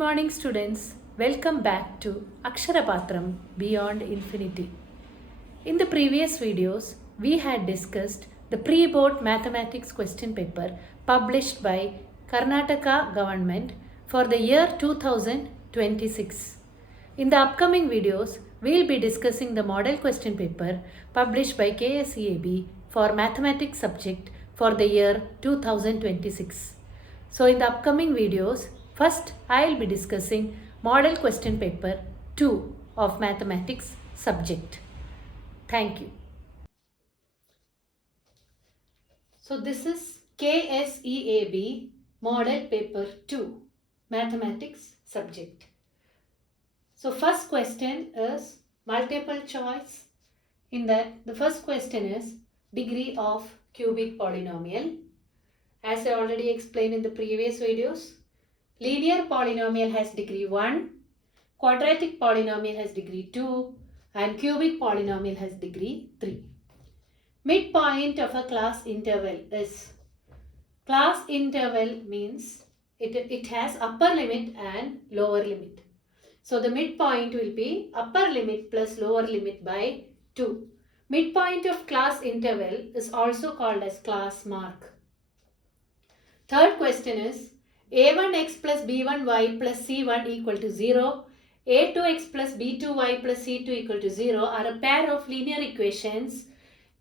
morning students, welcome back to Aksharapatram Beyond Infinity. In the previous videos, we had discussed the pre-board mathematics question paper published by Karnataka government for the year 2026. In the upcoming videos, we will be discussing the model question paper published by KSEAB for mathematics subject for the year 2026. So in the upcoming videos, first I will be discussing model question paper 2 of mathematics subject. Thank you. So this is KSEAB model paper 2 mathematics subject. So first question is multiple choice. In that the first question is degree of cubic polynomial. As I already explained in the previous videos, linear polynomial has degree 1, quadratic polynomial has degree 2 and cubic polynomial has degree 3. Midpoint of a class interval is, class interval means it has upper limit and lower limit. So the midpoint will be upper limit plus lower limit by 2. Midpoint of class interval is also called as class mark. Third question is a1x plus b1y plus c1 equal to 0, a2x plus b2y plus c2 equal to 0 are a pair of linear equations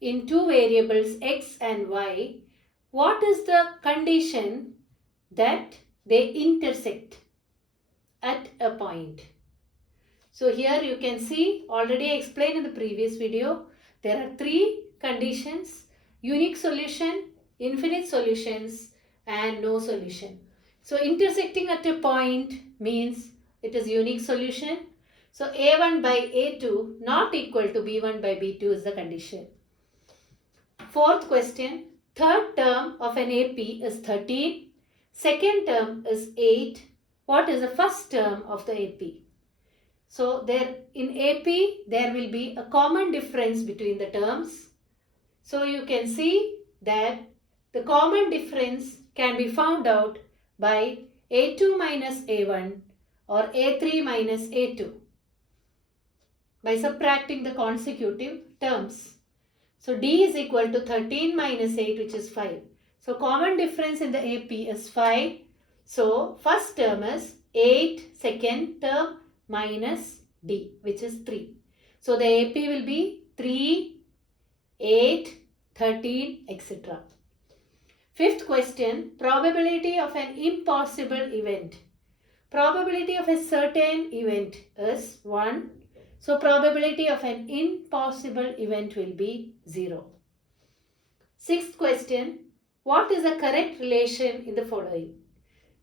in two variables x and y. What is the condition that they intersect at a point? So here you can see, already explained in the previous video, there are three conditions: unique solution, infinite solutions and no solution. So intersecting at a point means it is unique solution. So a1 by a2 not equal to b1 by b2 is the condition. Fourth question, third term of an AP is 13, second term is 8. What is the first term of the AP? So there in AP there will be a common difference between the terms. So you can see that the common difference can be found out by a2 minus a1 or a3 minus a2 by subtracting the consecutive terms. So D is equal to 13 minus 8, which is 5. So common difference in the AP is 5. So first term is 8, second term minus D, which is 3. So the AP will be 3, 8, 13, etc. Fifth question, probability of an impossible event. Probability of a certain event is 1. So probability of an impossible event will be 0. Sixth question, what is the correct relation in the following?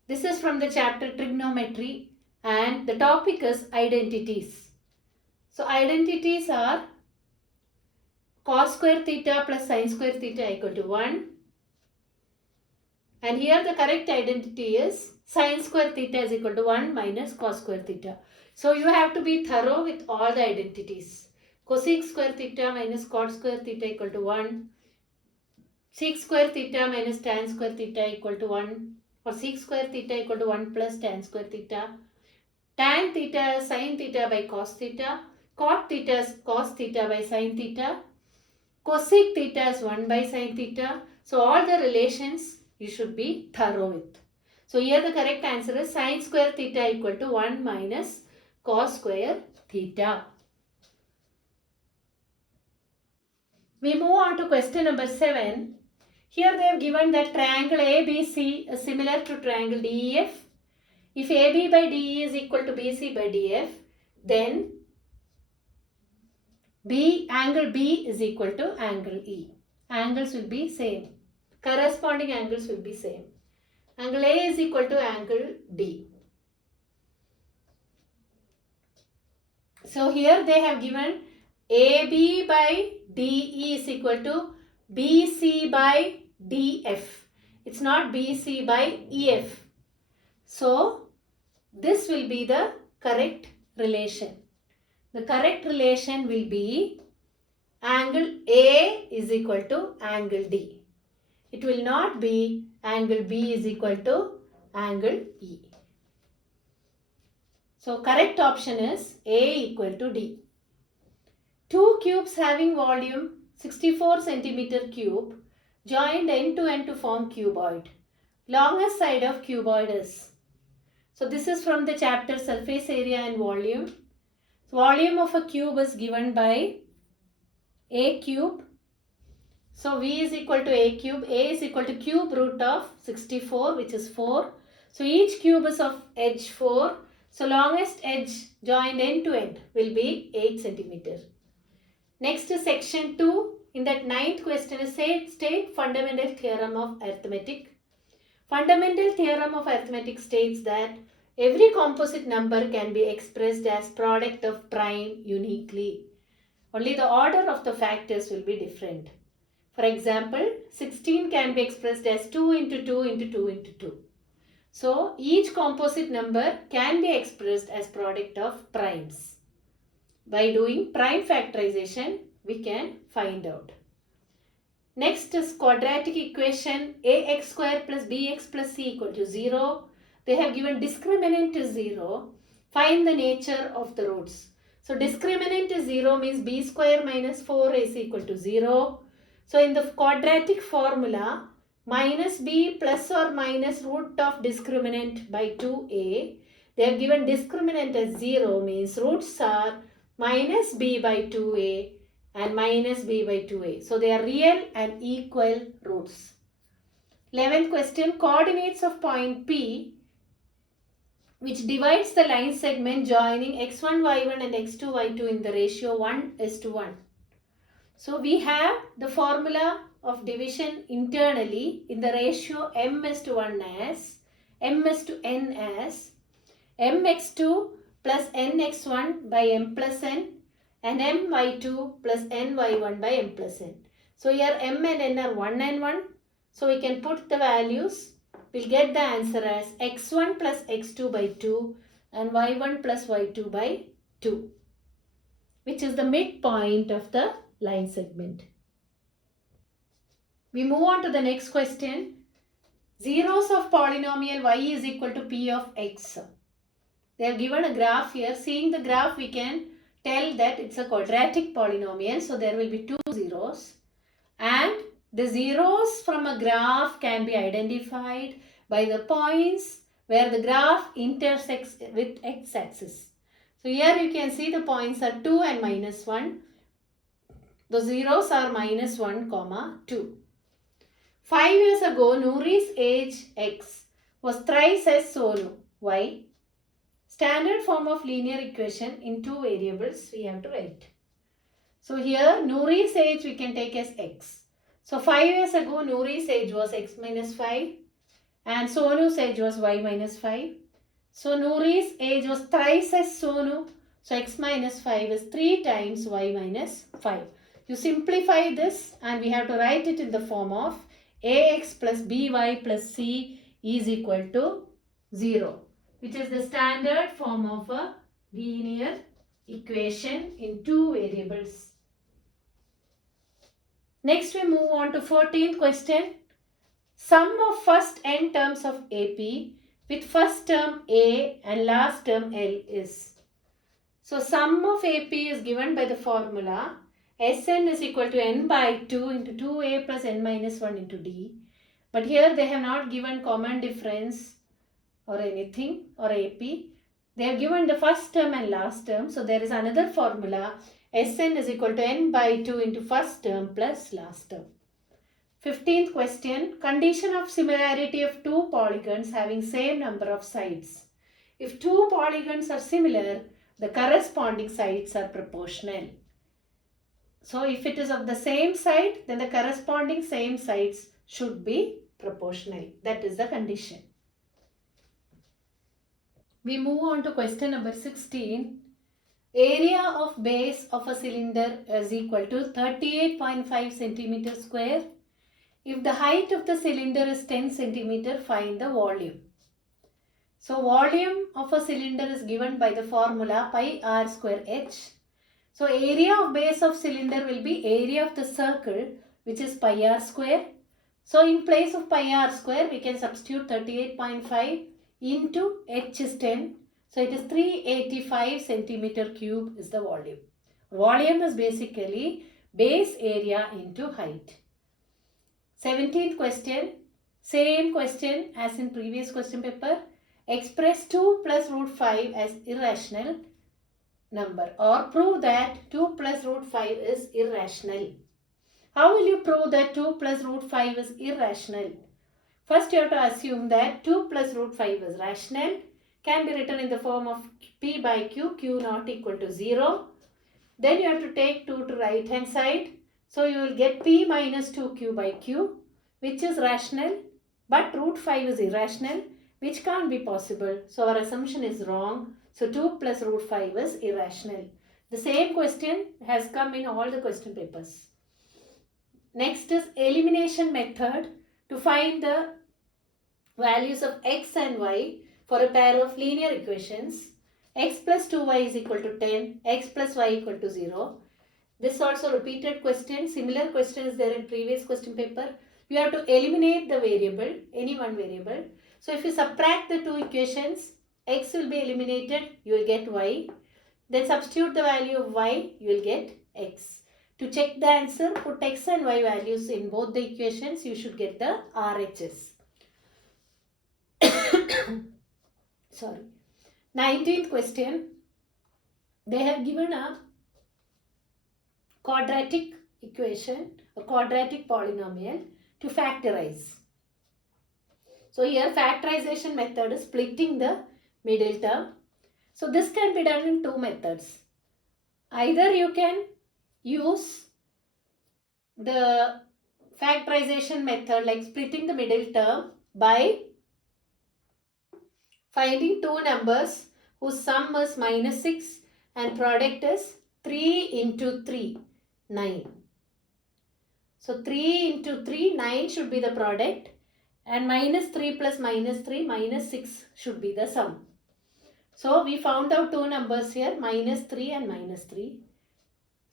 This is from the chapter trigonometry and the topic is identities. So identities are cos square theta plus sin square theta equal to 1. And here the correct identity is sin square theta is equal to 1 minus cos square theta. So you have to be thorough with all the identities. Cosec square theta minus cot square theta equal to 1. Sec square theta minus tan square theta equal to 1. Or sec square theta equal to 1 plus tan square theta. Tan theta is sin theta by cos theta. Cot theta is cos theta by sin theta. Cosec theta is 1 by sin theta. So all the relations you should be thorough with. So here the correct answer is sin square theta equal to 1 minus cos square theta. We move on to question number 7. Here they have given that triangle ABC is similar to triangle DEF. If AB by DE is equal to BC by DF, then angle B is equal to angle E. Angles will be same. Corresponding angles will be same. Angle A is equal to angle D. So here they have given AB by DE is equal to BC by DF. It's not BC by EF. So this will be the correct relation. The correct relation will be angle A is equal to angle D. It will not be angle B is equal to angle E. So correct option is A equal to D. Two cubes having volume 64 centimeter cube joined end to end to form cuboid. Longest side of cuboid is. So this is from the chapter surface area and volume. Volume of a cube is given by A cube. So V is equal to A cube. A is equal to cube root of 64, which is 4. So each cube is of edge 4. So longest edge joined end to end will be 8 centimeter. Next is section 2. In that 9th question is state fundamental theorem of arithmetic. Fundamental theorem of arithmetic states that every composite number can be expressed as product of prime uniquely. Only the order of the factors will be different. For example, 16 can be expressed as 2 into 2 into 2 into 2. So each composite number can be expressed as product of primes. By doing prime factorization, we can find out. Next is quadratic equation ax square plus bx plus c equal to 0. They have given discriminant is 0. Find the nature of the roots. So discriminant is 0 means b square minus 4ac equal to 0. So in the quadratic formula, minus b plus or minus root of discriminant by 2a. They have given discriminant as 0 means roots are minus b by 2a and minus b by 2a. So they are real and equal roots. 11th question, coordinates of point P which divides the line segment joining x1, y1 and x2, y2 in the ratio 1:1. So we have the formula of division internally in the ratio m:1 as m:n as mx2 plus nx1 by m plus n and my2 plus ny1 by m plus n. So here m and n are 1 and 1. So we can put the values. We'll get the answer as x1 plus x2 by 2 and y1 plus y2 by 2, which is the midpoint of the line segment. We move on to the next question. Zeros of polynomial y is equal to p of x. They have given a graph here. Seeing the graph, we can tell that it's a quadratic polynomial. So there will be two zeros. And the zeros from a graph can be identified by the points where the graph intersects with x-axis. So here you can see the points are 2 and minus 1. The zeros are minus 1, 2. 5 years ago, Nouri's age x was thrice as Sonu. Why? Standard form of linear equation in two variables we have to write. So here Nouri's age we can take as x. So 5 years ago Nouri's age was x minus 5 and Sonu's age was y minus 5. So Nouri's age was thrice as Sonu. So x minus 5 is 3 times y minus 5. You simplify this and we have to write it in the form of ax plus by plus c is equal to 0, which is the standard form of a linear equation in two variables. Next we move on to 14th question. Sum of first n terms of AP with first term A and last term L is. So sum of AP is given by the formula Sn is equal to n by 2 into 2a plus n minus 1 into d. But here they have not given common difference or anything or AP. They have given the first term and last term. So there is another formula Sn is equal to n by 2 into first term plus last term. 15th question. Condition of similarity of two polygons having same number of sides. If two polygons are similar, the corresponding sides are proportional. So if it is of the same side, then the corresponding same sides should be proportional. That is the condition. We move on to question number 16. Area of base of a cylinder is equal to 38.5 centimeter square. If the height of the cylinder is 10 centimeter, find the volume. So volume of a cylinder is given by the formula pi r square h. So area of base of cylinder will be area of the circle, which is pi r square. So in place of pi r square, we can substitute 38.5 into h is 10. So it is 385 centimeter cube is the volume. Volume is basically base area into height. 17th question, same question as in previous question paper. Express 2 plus root 5 as irrational number, or prove that 2 plus root 5 is irrational. How will you prove that 2 plus root 5 is irrational? First you have to assume that 2 plus root 5 is rational, can be written in the form of p by q, q not equal to 0. Then you have to take 2 to right hand side. So you will get p minus 2q by q, which is rational, but root 5 is irrational, which can't be possible. So our assumption is wrong. So 2 plus root 5 is irrational. The same question has come in all the question papers. Next is elimination method to find the values of x and y for a pair of linear equations. X plus 2y is equal to 10, x plus y equal to 0. This also repeated question, similar question is there in previous question paper. You have to eliminate the variable, any one variable. So if you subtract the two equations, x will be eliminated, you will get y. Then substitute the value of y, you will get x. To check the answer, put x and y values in both the equations, you should get the RHS. Sorry. 19th question, they have given a quadratic equation or quadratic polynomial to factorize. So here factorization method is splitting the middle term. So this can be done in two methods. Either you can use the factorization method like splitting the middle term by finding two numbers whose sum is minus 6 and product is 3 into 3, 9. So 3 into 3, 9 should be the product, and minus 3 plus minus 3, minus 6 should be the sum. So we found out two numbers here, minus 3 and minus 3.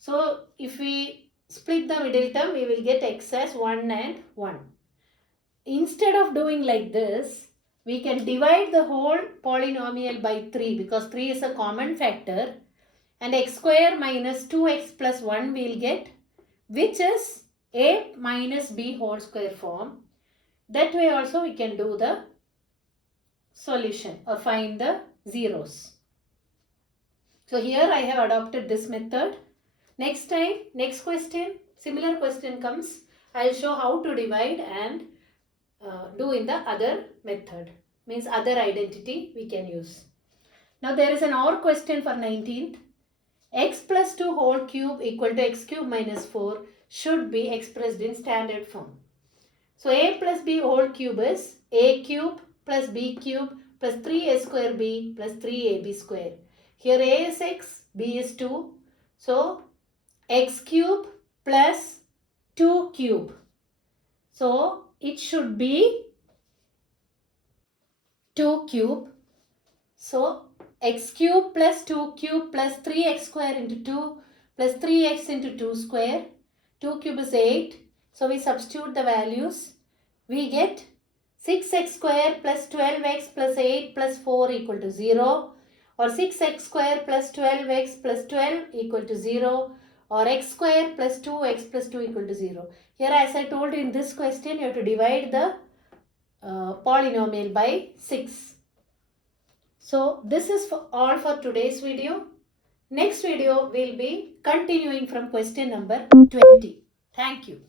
So if we split the middle term, we will get x as 1 and 1. Instead of doing like this, we can divide the whole polynomial by 3 because 3 is a common factor, and x square minus 2x plus 1 we will get, which is a minus b whole square form. That way also we can do the solution or find the zeros. So here I have adopted this method. Next time, next question, similar question comes, I will show how to divide and do in the other method, means other identity we can use. Now there is an OR question for 19th. X plus 2 whole cube equal to x cube minus 4 should be expressed in standard form. So a plus b whole cube is a cube plus b cube plus 3a square b plus 3ab square. Here a is x, b is 2. So x cube plus 2 cube. So it should be 2 cube. So x cube plus 2 cube plus 3x square into 2 plus 3x into 2 square. 2 cube is 8. So we substitute the values. We get 6x square plus 12x plus 8 plus 4 equal to 0, or 6x square plus 12x plus 12 equal to 0, or x square plus 2x plus 2 equal to 0. Here, as I told you in this question, you have to divide the polynomial by 6. So this is all for today's video. Next video will be continuing from question number 20. Thank you.